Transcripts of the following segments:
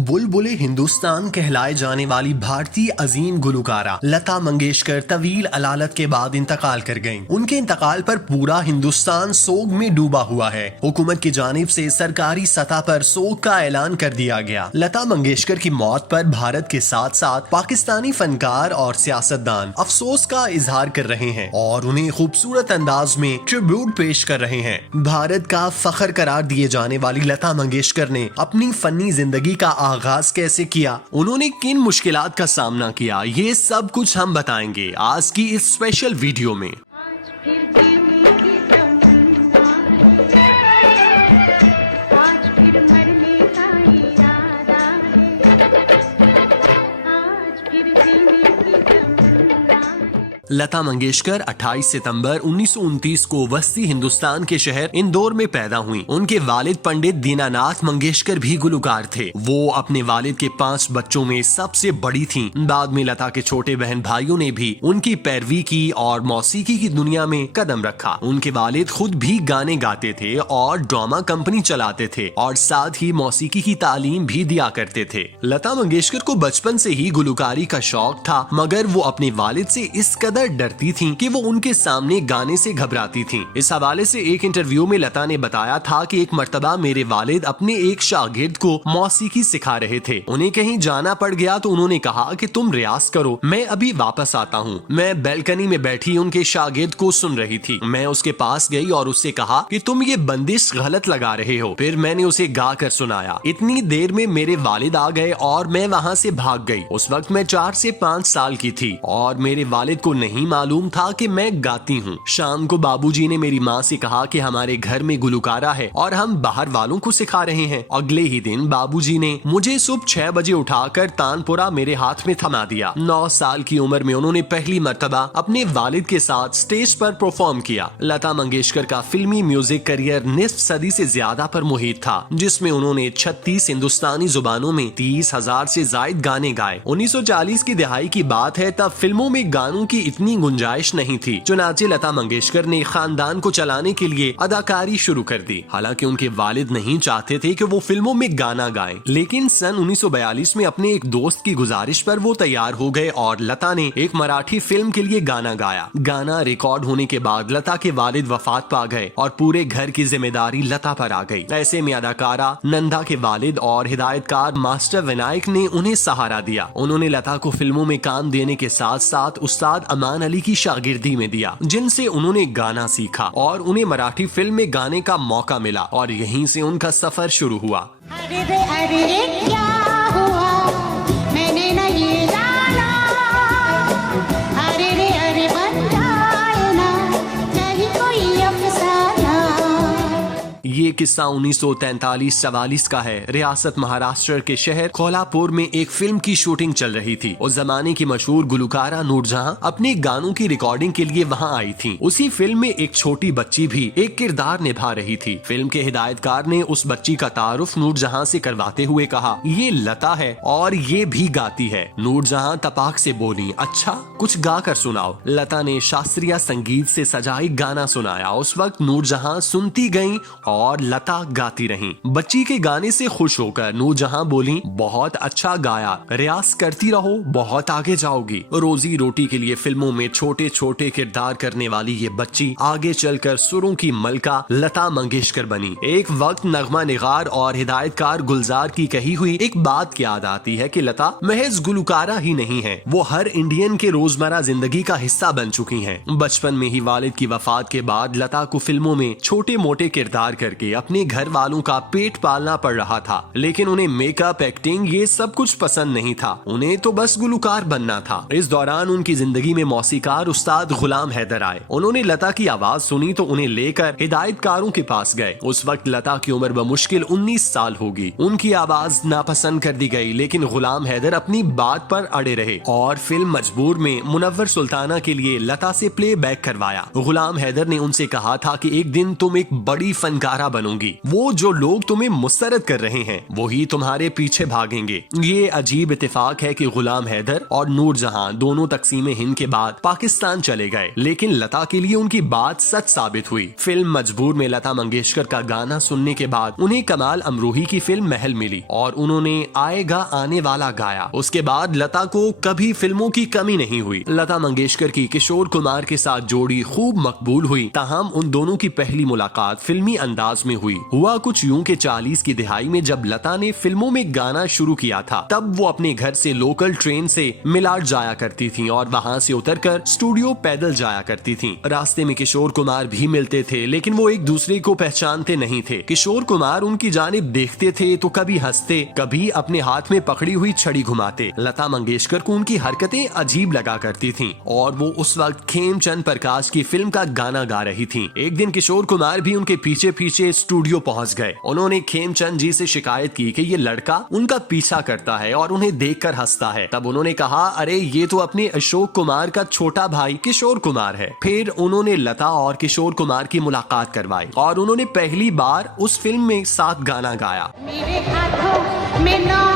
बुलबुले हिंदुस्तान कहलाए जाने वाली भारतीय अजीम गुलकारा लता मंगेशकर तवील अलालत के बाद इंतकाल कर गयीं। उनके इंतकाल पर पूरा हिंदुस्तान सोग में डूबा हुआ है। हुकूमत की जानिब से सरकारी सतह पर सोग का ऐलान कर दिया गया। लता मंगेशकर की मौत पर भारत के साथ साथ पाकिस्तानी फनकार और सियासतदान अफसोस का इजहार कर रहे हैं और उन्हें खूबसूरत अंदाज में ट्रिब्यूट पेश कर रहे हैं। भारत का फख्र करार दिए जाने वाली लता मंगेशकर ने अपनी फनी जिंदगी का आगाज कैसे किया, उन्होंने किन मुश्किलात का सामना किया, ये सब कुछ हम बताएंगे आज की इस स्पेशल वीडियो में। लता मंगेशकर 28 सितंबर 1929 को वस्ती हिंदुस्तान के शहर इंदौर में पैदा हुई। उनके वालिद पंडित दीनानाथ मंगेशकर भी गुलकार थे। वो अपने वालिद के 5 बच्चों में सबसे बड़ी थीं। बाद में लता के छोटे बहन भाइयों ने भी उनकी पैरवी की और मौसीकी की दुनिया में कदम रखा। उनके वालिद खुद भी गाने गाते थे और ड्रामा कंपनी चलाते थे और साथ ही मौसीकी की तालीम भी दिया करते थे। लता मंगेशकर को बचपन से ही गुलकारी का शौक था, मगर वो अपने वालिद से इस कदर डरती थीं कि वो उनके सामने गाने से घबराती थीं। इस हवाले से एक इंटरव्यू में लता ने बताया था कि एक मर्तबा मेरे वालिद अपने एक शागिर्द को मौसीकी सिखा रहे थे। उन्हें कहीं जाना पड़ गया तो उन्होंने कहा कि तुम रियाज करो, मैं अभी वापस आता हूँ। मैं बैल्कनी में बैठी उनके शागिर्द को सुन रही थी। मैं उसके पास गई और उससे कहा कि तुम ये बंदिश गलत लगा रहे हो। फिर मैंने उसे गा कर सुनाया। इतनी देर में मेरे वालिद आ गए और मैं वहाँ से भाग गई। उस वक्त मैं 4 से 5 साल की थी और मेरे वालिद को नहीं मालूम था कि मैं गाती हूँ। शाम को बाबूजी ने मेरी माँ से कहा कि हमारे घर में गुलकारा है और हम बाहर वालों को सिखा रहे हैं। अगले ही दिन बाबूजी ने मुझे सुबह 6 बजे उठाकर तानपुरा मेरे हाथ में थमा दिया। 9 साल की उम्र में उन्होंने पहली मर्तबा अपने वालिद के साथ स्टेज पर परफॉर्म किया। लता मंगेशकर का फिल्मी म्यूजिक करियर निस्फ सदी से ज्यादा पर मुहित था, जिसमें उन्होंने 36 हिंदुस्तानी जुबानों में 30,000 से जायद गाने गाए। 1940 की दिहाई की बात है, तब फिल्मों में गानों की इतनी गुंजाइश नहीं थी। चुनाचे लता मंगेशकर ने खानदान को चलाने के लिए अदाकारी शुरू कर दी। हालांकि उनके वालिद नहीं चाहते थे कि वो फिल्मों में गाना गाएं, लेकिन सन 1942 में अपने एक दोस्त की गुजारिश पर वो तैयार हो गए और लता ने एक मराठी फिल्म के लिए गाना गाया। गाना रिकॉर्ड होने के बाद लता के वालिद वफात पा गए और पूरे घर की जिम्मेदारी लता पर आ गई। ऐसे में अदाकारा नंदा के वालिद और हिदायतकार मास्टर विनायक ने उन्हें सहारा दिया। उन्होंने लता को फिल्मों में काम देने के साथ साथ उस्ताद अमान अली की शागिर्दी में दिया, जिनसे उन्होंने गाना सीखा और उन्हें मराठी फिल्म में गाने का मौका मिला और यहीं से उनका सफर शुरू हुआ। अरे क्या हुआ मैंने नहीं जाना, अरे बन जाए ना नहीं कोई अफसाना। ये किस्सा 1943-44 का है। रियासत महाराष्ट्र के शहर कोल्हापुर में एक फिल्म की शूटिंग चल रही थी। उस जमाने की मशहूर गुलकारा नूरजहां अपने गानों की रिकॉर्डिंग के लिए वहां आई थी। उसी फिल्म में एक छोटी बच्ची भी एक किरदार निभा रही थी। फिल्म के हिदायतकार ने उस बच्ची का तारुफ नूरजहां से करवाते हुए कहा, ये लता है और ये भी गाती है। नूरजहां तपाक से बोली, अच्छा कुछ गा कर सुनाओ। लता ने शास्त्रीय संगीत से सजाई गाना सुनाया। उस वक्त नूरजहां सुनती गईं और लता गाती रहीं। बच्ची के गाने से खुश होकर नूरजहां बोली, बहुत अच्छा गाया, रियाज करती रहो, बहुत आगे जाओगी। रोजी रोटी के लिए फिल्मों में छोटे छोटे किरदार करने वाली ये बच्ची आगे चलकर सुरों की मलका लता मंगेशकर बनी। एक वक्त नगमा निगार और हिदायतकार गुलजार की कही हुई एक बात याद आती है कि लता महज गुलकारा ही नहीं है, वो हर इंडियन के रोजमर्रा जिंदगी का हिस्सा बन चुकी हैं। बचपन में ही वालिद की वफात के बाद लता को फिल्मों में छोटे मोटे किरदार करके अपने घर वालों का पेट पालना पड़ रहा था, लेकिन उन्हें मेकअप, एक्टिंग ये सब कुछ पसंद नहीं था। उन्हें तो बस गुलकार बनना था। इस दौरान उनकी जिंदगी में मौसीकार उस्ताद गुलाम हैदर आए। उन्होंने लता की आवाज सुनी तो उन्हें लेकर हिदायतकारों के पास गए। उस वक्त लता की उम्र बमुश्किल 19 साल होगी। उनकी आवाज नापसंद कर दी गई, लेकिन गुलाम हैदर अपनी बात पर अड़े रहे और फिल्म मजबूर में मुनव्वर सुल्ताना के लिए लता से प्लेबैक करवाया। गुलाम हैदर ने उनसे कहा था कि एक दिन तुम एक बड़ी फनकारा बनोगी। बनूंगी। वो जो लोग तुम्हें मुस्तरद कर रहे हैं वही तुम्हारे पीछे भागेंगे। ये अजीब इत्तेफाक है कि गुलाम हैदर और नूरजहां दोनों तकसीम हिंद के बाद पाकिस्तान चले गए, लेकिन लता के लिए उनकी बात सच साबित हुई। फिल्म मजबूर में लता मंगेशकर का गाना सुनने के बाद उन्हें कमाल अमरोही की फिल्म महल मिली और उन्होंने आएगा आने वाला गाया। उसके बाद लता को कभी फिल्मों की कमी नहीं हुई। लता मंगेशकर की किशोर कुमार के साथ जोड़ी खूब मकबूल हुई। ताहम उन दोनों की पहली मुलाकात फिल्मी अंदाज में हुई। हुआ कुछ यूं के 40 की दिहाई में जब लता ने फिल्मों में गाना शुरू किया था, तब वो अपने घर से लोकल ट्रेन से मिलाड जाया करती थी और वहाँ से उतरकर स्टूडियो पैदल जाया करती थी। रास्ते में किशोर कुमार भी मिलते थे, लेकिन वो एक दूसरे को पहचानते नहीं थे। किशोर कुमार उनकी जानिब देखते थे तो कभी हंसते, कभी अपने हाथ में पकड़ी हुई छड़ी घुमाते। लता मंगेशकर को उनकी हरकतें अजीब लगा करती थीं और वो उस वक्त खेमचंद प्रकाश की फिल्म का गाना गा रही थीं। एक दिन किशोर कुमार भी उनके पीछे पीछे स्टूडियो पहुंच गए। उन्होंने खेमचंद जी से शिकायत की कि ये लड़का उनका पीछा करता है और उन्हें देखकर हंसता है। तब उन्होंने कहा, अरे ये तो अपने अशोक कुमार का छोटा भाई किशोर कुमार है। फिर उन्होंने लता और किशोर कुमार की मुलाकात करवाई और उन्होंने पहली बार उस फिल्म में साथ गाना गाया। मेरे हाथों में नौ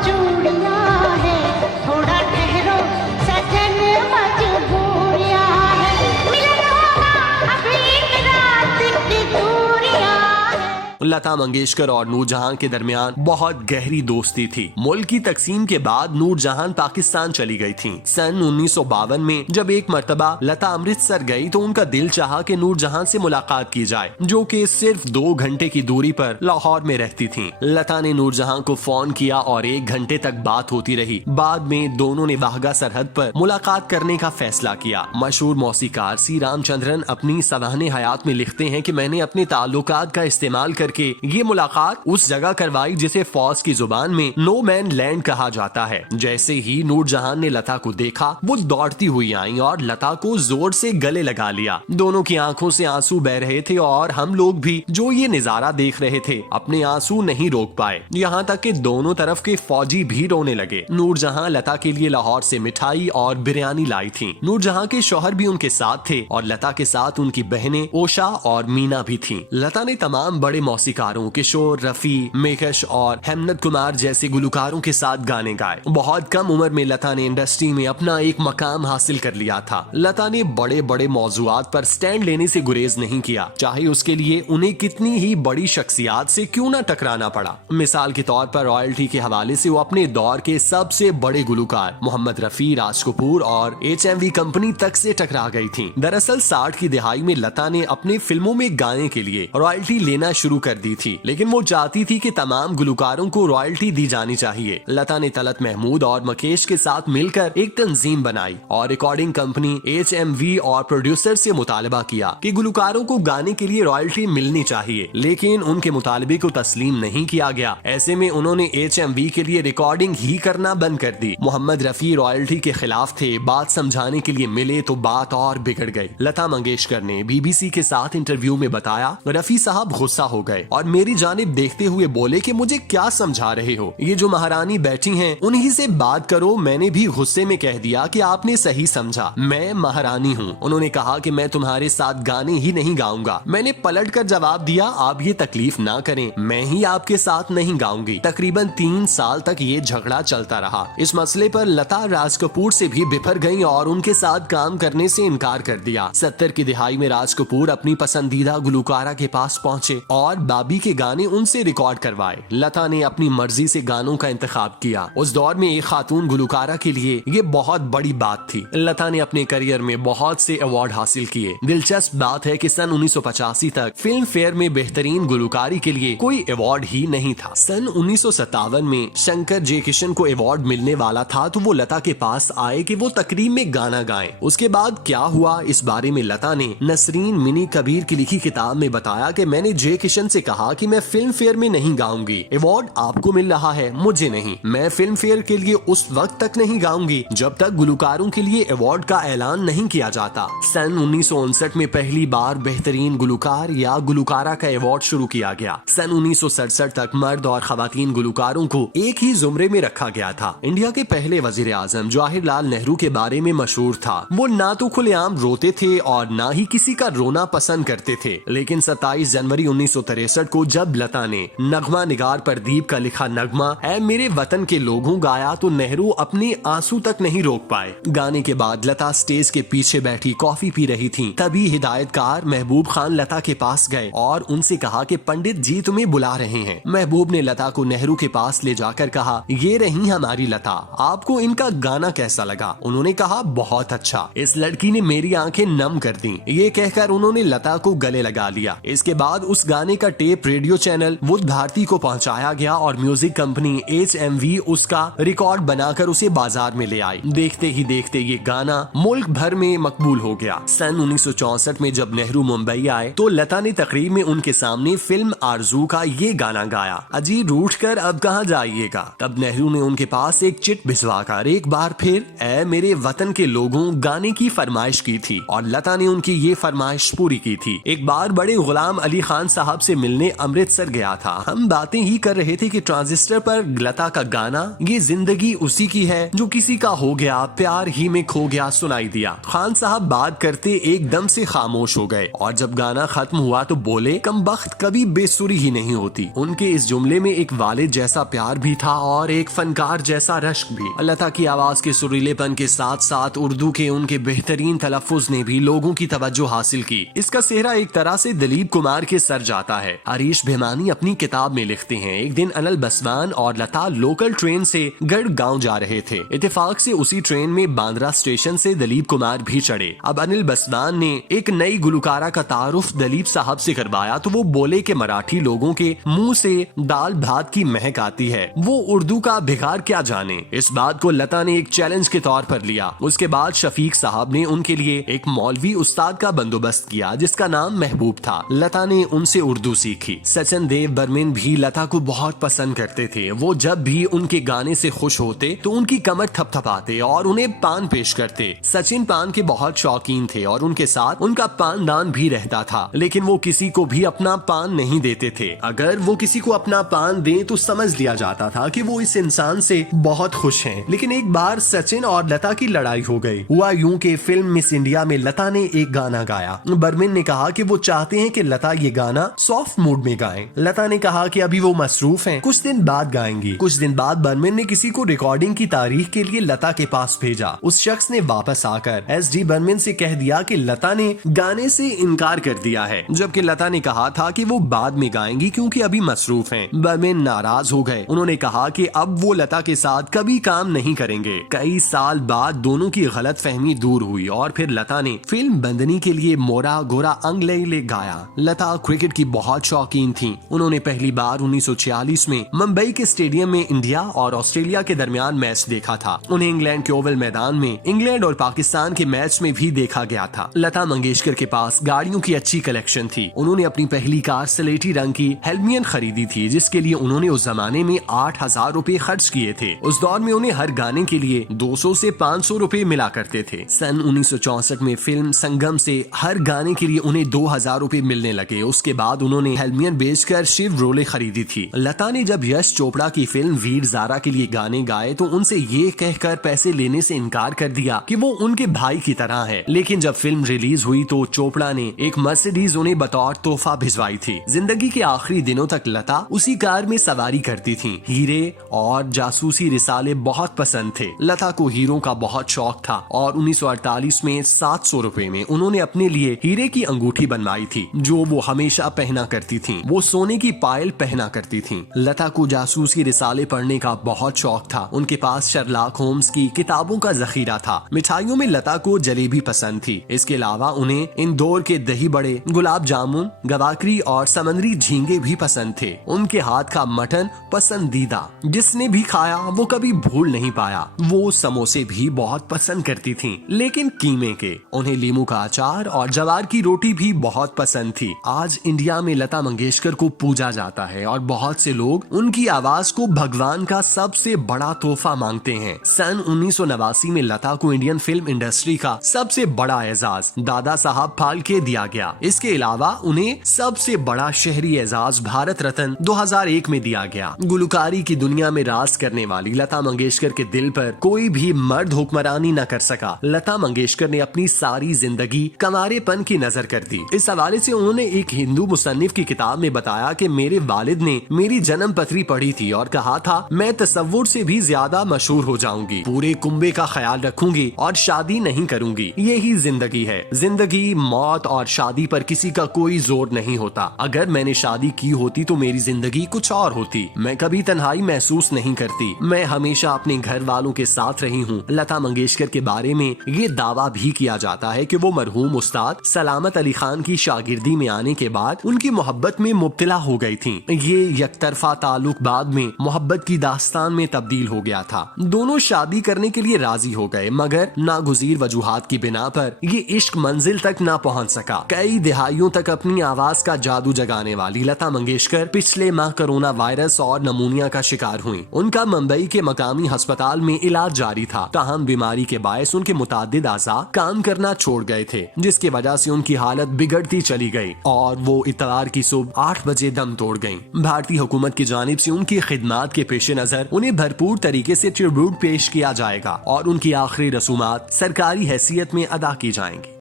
चूड़ियां है, थोड़ा ठहरो सजन मजबूरियां है, मिलन होगा अभी एक रात की दूरियां है। लता मंगेशकर और नूरजहां के दरमियान बहुत गहरी दोस्ती थी। मुल्क की तकसीम के बाद नूरजहां पाकिस्तान चली गई थीं। सन 1952 में जब एक मर्तबा लता अमृतसर गई तो उनका दिल चाहा कि नूरजहां से मुलाकात की जाए, जो कि सिर्फ 2 घंटे की दूरी पर लाहौर में रहती थीं। लता ने नूरजहां को फोन किया और 1 घंटे तक बात होती रही। बाद में दोनों ने वाहगा सरहद पर मुलाकात करने का फैसला किया। मशहूर मौसीकार सी रामचंद्रन अपनी सवाहने हयात में लिखते हैं कि मैंने अपने ताल्लुकात का इस्तेमाल करके ये मुलाकात उस जगह करवाई जिसे फौज की जुबान में नो मैन लैंड कहा जाता है। जैसे ही नूरजहां ने लता को देखा, वो दौड़ती हुई आई और लता को जोर से गले लगा लिया। दोनों की आंखों से आंसू बह रहे थे और हम लोग भी जो ये नजारा देख रहे थे अपने आंसू नहीं रोक पाए। यहाँ तक कि दोनों तरफ के फौजी भी रोने लगे। नूरजहां लता के लिए लाहौर से मिठाई और बिरयानी लाई थी। नूरजहां के शौहर भी उनके साथ थे और लता के साथ उनकी बहनें ओशा और मीना भी थीं। लता ने तमाम बड़े मौसीकारों किशोर, रफी, मेकश और हेमंत कुमार जैसे गुलकारों के साथ गाने गाए। बहुत कम उम्र में लता ने इंडस्ट्री में अपना एक मकाम हासिल कर लिया था। लता ने बड़े बड़े मौजूआत पर स्टैंड लेने से गुरेज नहीं किया, चाहे उसके लिए उन्हें कितनी ही बड़ी शख्सियात से क्यों न टकराना पड़ा। मिसाल के तौर पर रॉयल्टी के हवाले से वो अपने दौर के सबसे बड़े गुलकार मोहम्मद रफी, राज कपूर और HMV कंपनी तक से टकरा गई थी। दरअसल 60 की दिहाई में लता ने अपने फिल्मों में गाने के लिए रॉयल्टी लेना शुरू कर दी थी, लेकिन वो चाहती थी कि तमाम गुलकारों को रॉयल्टी दी जानी चाहिए। लता ने तलत महमूद और मुकेश के साथ मिलकर एक तंजीम बनाई और रिकॉर्डिंग कंपनी HMV और प्रोड्यूसर से मुतालबा किया कि गुलकारों को गाने के लिए रॉयल्टी मिलनी चाहिए, लेकिन उनके मुतालबे को तस्लीम नहीं किया गया। ऐसे में उन्होंने HMV के लिए रिकॉर्डिंग ही करना बंद कर दी। मोहम्मद रफी रॉयल्टी के खिलाफ थे, बात समझाने के लिए मिले तो बात और बिगड़ गई। लता मंगेशकर ने BBC के साथ इंटरव्यू में बताया, रफी साहब गुस्सा हो गए और मेरी जानिब देखते हुए बोले कि मुझे क्या समझा रहे हो, ये जो महारानी बैठी हैं उन्हीं से बात करो। मैंने भी गुस्से में कह दिया कि आपने सही समझा, मैं महारानी हूँ। उन्होंने कहा कि मैं तुम्हारे साथ गाने ही नहीं गाऊंगा। मैंने पलट कर जवाब दिया, आप ये तकलीफ ना करें, मैं ही आपके साथ नहीं गाऊंगी। तकरीबन 3 साल तक ये झगड़ा चलता रहा। इस मसले पर लता राज कपूर से भी बिफर गई और उनके साथ काम करने से इनकार कर दिया। 70 की दिहाई में राज कपूर अपनी पसंदीदा गुलकारा के पास पहुँचे और बाबी के गाने उनसे रिकॉर्ड करवाए। लता ने अपनी मर्जी से गानों का इंतखाब किया। उस दौर में एक खातून गुलकारा के लिए ये बहुत बड़ी बात थी। लता ने अपने करियर में बहुत से अवार्ड हासिल किए। दिलचस्प बात है कि सन 1985 तक फिल्म फेयर में बेहतरीन गुलकारी के लिए कोई अवार्ड ही नहीं था। सन 1957 में शंकर जे किशन को अवार्ड मिलने वाला था तो वो लता के पास आए कि वो तकरीब में गाना गाएं। उसके बाद क्या हुआ, इस बारे में लता ने नसरीन मिनी कबीर की लिखी किताब में बताया कि मैंने जे किशन से कहा कि मैं फिल्म फेयर में नहीं गाऊंगी, अवार्ड आपको मिल रहा है, मुझे नहीं। मैं फिल्म फेयर के लिए उस वक्त तक नहीं गाऊंगी जब तक गुलकारों के लिए अवार्ड का ऐलान नहीं किया जाता। सन 1959 में पहली बार बेहतरीन गुलकार या गुलकारा का अवार्ड शुरू किया गया। सन 1967 तक मर्द और खवातीन गुलकारों को एक ही जुमरे में रखा गया था। इंडिया के पहले वजीर आजम जवाहरलाल नेहरू के बारे में मशहूर था, वो ना तो खुलेआम रोते थे और ना ही किसी का रोना पसंद करते थे। लेकिन 27 जनवरी 1963 को जब लता ने नगमा निगार प्रदीप का लिखा नगमा ऐ मेरे वतन के लोगों गाया तो नेहरू अपने आंसू तक नहीं रोक पाए। गाने के बाद लता स्टेज के पीछे बैठी कॉफी पी रही थी। तभी हिदायतकार महबूब खान लता के पास गए और उनसे कहा कि पंडित जी तुम्हें बुला रहे हैं। महबूब ने लता को नेहरू के पास ले जाकर कहा, ये रही हमारी लता, आपको इनका गाना कैसा लगा? उन्होंने कहा, बहुत अच्छा। इस लड़की ने मेरी आंखें नम कर दी। ये कहकर उन्होंने लता को गले लगा लिया। इसके बाद उस गाने का टेप रेडियो चैनल बुध भारती को पहुंचाया गया और म्यूजिक कंपनी HMV उसका रिकॉर्ड बनाकर उसे बाजार में ले आई। देखते ही देखते ये गाना मुल्क भर में मकबूल हो गया। सन 1964 में जब नेहरू मुंबई आए तो लता ने तकरीब में उनके सामने फिल्म आरजू का ये गाना गाया, अजी रूठ कर अब कहाँ जाइएगा। तब नेहरू ने उनके पास एक चिट भिजवाकर एक बार फिर ऐ मेरे वतन के लोगों गाने की फरमाइश की थी और लता ने उनकी ये फरमाइश पूरी की थी। एक बार बड़े गुलाम अली खान साहब से मिलने अमृतसर गया था। हम बातें ही कर रहे थे कि ट्रांजिस्टर पर लता का गाना ये जिंदगी उसी की है जो किसी का हो गया प्यार ही में खो गया सुनाई दिया। खान साहब बात करते एकदम से खामोश हो गए और जब गाना खत्म हुआ तो बोले, कमबख्त कभी बेसुरी ही नहीं होती। उनके इस जुमले में एक वालिद जैसा प्यार भी था और एक फनकार जैसा रश्क भी। लता की आवाज के सुरीलेपन के साथ साथ उर्दू के उनके बेहतरीन तलफ्फुज ने भी लोगों की तवज्जो हासिल की। इसका सेहरा एक तरह से दिलीप कुमार के सर जाता है। हरीश भिमानी अपनी किताब में लिखते हैं, एक दिन अनिल बसवान और लता लोकल ट्रेन से गढ़गांव जा रहे थे। इत्तेफाक से उसी ट्रेन में बांद्रा स्टेशन से दिलीप कुमार भी चढ़े। अब अनिल बसवान ने एक नई गुलकारा का तारुफ दिलीप साहब से करवाया तो वो बोले कि मराठी लोगों के मुंह से दाल भात की महक आती है, वो उर्दू का भिखार क्या जाने। इस बात को लता ने एक चैलेंज के तौर पर लिया। उसके बाद शफीक साहब ने उनके लिए एक मौलवी उस्ताद का बंदोबस्त किया जिसका नाम महबूब था। लता ने उनसे उर्दू सीखी। सचिन देव बर्मन भी लता को बहुत पसंद करते थे। वो जब भी उनके गाने से खुश होते तो उनकी कमर थपथपाते और उन्हें पान पेश करते। सचिन पान के बहुत शौकीन थे और उनके साथ उनका पानदान भी रहता था, लेकिन वो किसी को भी अपना पान नहीं देते थे। अगर वो किसी को अपना पान दें तो समझ लिया जाता था कि वो इस इंसान से बहुत खुश हैं। लेकिन एक बार सचिन और लता की लड़ाई हो गई। हुआ यूं कि फिल्म मिस इंडिया में लता ने एक गाना गाया। बर्मन ने कहा कि वो चाहते हैं कि लता ये गाना सॉफ्ट मूड में गाएं। लता ने कहा कि अभी वो मसरूफ हैं, कुछ दिन बाद गाएंगी। कुछ दिन बाद बर्मन ने किसी को रिकॉर्डिंग की तारीख के लिए लता के पास भेजा। उस शख्स ने वापस आकर SD बर्मन से कह दिया कि लता ने गाने से इनकार कर दिया है, जबकि लता ने कहा था कि वो बाद में गाएंगी क्योंकि अभी मसरूफ हैं। बर्मन नाराज हो गए। उन्होंने कहा कि अब वो लता के साथ कभी काम नहीं करेंगे। कई साल बाद दोनों की गलतफहमी दूर हुई और फिर लता ने फिल्म बंदनी के लिए मोरा गोरा अंग ले गाया। लता क्रिकेट की बहुत शौकीन थी। उन्होंने पहली बार 1946 में मुंबई के स्टेडियम में इंडिया और ऑस्ट्रेलिया के दरमियान मैच देखा था। उन्हें इंग्लैंड के ओवल मैदान में इंग्लैंड और पाकिस्तान के मैच में भी देखा गया था। लता मंगेशकर के पास गाड़ियों की अच्छी कलेक्शन थी। उन्होंने अपनी पहली कार स्लेटी रंग की हेल्मियन खरीदी थी जिसके लिए उन्होंने उस जमाने में 8,000 रुपए खर्च किए थे। उस दौर में उन्हें हर गाने के लिए 200 से 500 रुपए मिला करते थे। सन 1964 में फिल्म संगम से हर गाने के लिए उन्हें 2,000 रुपए मिलने लगे। उसके बाद उन्होंने हेल्मियन बेचकर शिव रोले खरीदी थी। लता ने जब यश चोपड़ा की फिल्म वीर ज़ारा के लिए गाने गाए तो उनसे ये कहकर पैसे लेने से इनकार कर दिया कि वो उनके भाई की तरह है। लेकिन जब फिल्म रिलीज हुई तो चोपड़ा ने एक मर्सिडीज उन्हें बतौर तोहफा भिजवाई थी। जिंदगी के आखिरी दिनों तक लता उसी कार में सवारी करती थी। हीरे और जासूसी रिसाले बहुत पसंद थे। लता को हीरों का बहुत शौक था और 1948 में 700 रुपए में उन्होंने अपने लिए हीरे की अंगूठी बनवाई थी जो वो हमेशा पहना करती थी। वो सोने की पायल पहना करती थी। लता को जासूसी रिसाले पढ़ने का बहुत शौक था। उनके पास शर्लॉक होम्स की किताबों का जखीरा था। मिठाइयों में लता को जलेबी पसंद थी। इसके अलावा उन्हें इंदौर के दही बड़े, गुलाब जामुन, गवाकरी और समंदरी झींगे भी पसंद थे। उनके हाथ का मटन पसंदीदा, जिसने भी खाया वो कभी भूल नहीं पाया। वो समोसे भी बहुत पसंद करती थीं, लेकिन कीमे के। उन्हें लीमू का अचार और जवार की रोटी भी बहुत पसंद थी। आज इंडिया में लता लता मंगेशकर को पूजा जाता है और बहुत से लोग उनकी आवाज को भगवान का सबसे बड़ा तोहफा मांगते हैं। सन 1989 में लता को इंडियन फिल्म इंडस्ट्री का सबसे बड़ा एजाज दादा साहब फाल्के दिया गया। इसके अलावा उन्हें सबसे बड़ा शहरी एजाज भारत रत्न 2001 में दिया गया। गुलकारी की दुनिया में राज करने वाली लता मंगेशकर के दिल पर कोई भी मर्द हुक्मरानी न कर सका। लता मंगेशकर ने अपनी सारी जिंदगी कंवारेपन की नजर कर दी। इस हवाले से उन्होंने एक हिंदू मुसन्निफ की किताब में बताया कि मेरे वालिद ने मेरी जन्म पत्री पढ़ी थी और कहा था मैं तसव्वुर से भी ज्यादा मशहूर हो जाऊंगी, पूरे कुंबे का ख्याल रखूंगी और शादी नहीं करूंगी। यही जिंदगी है। जिंदगी, मौत और शादी पर किसी का कोई जोर नहीं होता। अगर मैंने शादी की होती तो मेरी जिंदगी कुछ और होती। मैं कभी तन्हाई महसूस नहीं करती। मैं हमेशा अपने घर वालों के साथ रही हूँ। लता मंगेशकर के बारे में ये दावा भी किया जाता है कि वो मरहूम उस्ताद सलामत अली खान की शागिर्दी में आने के बाद उनकी मोहब्बत में मुब्तला हो गई थीं। ये यकतरफा ताल्लुक बाद में मोहब्बत की दास्तान में तब्दील हो गया था। दोनों शादी करने के लिए राजी हो गए, मगर नागुज़ीर वजूहात की बिना पर ये इश्क मंजिल तक ना पहुंच सका। कई दिहाइयों तक अपनी आवाज का जादू जगाने वाली लता मंगेशकर पिछले माह कोरोना वायरस और नमूनिया का शिकार हुई। उनका मुंबई के मकामी अस्पताल में इलाज जारी था। ताहम बीमारी के बायस उनके मुतादिद आज़ा काम करना छोड़ गए थे, जिसकी वजह से उनकी हालत बिगड़ती चली गई और वो इतवार की सुबह 8 बजे दम तोड़ गयी। भारतीय हुकूमत की जानिब से उनकी खिदमात के पेश नजर उन्हें भरपूर तरीके से ट्रिब्यूट पेश किया जाएगा और उनकी आखिरी रसूमात सरकारी हैसियत में अदा की जाएंगी।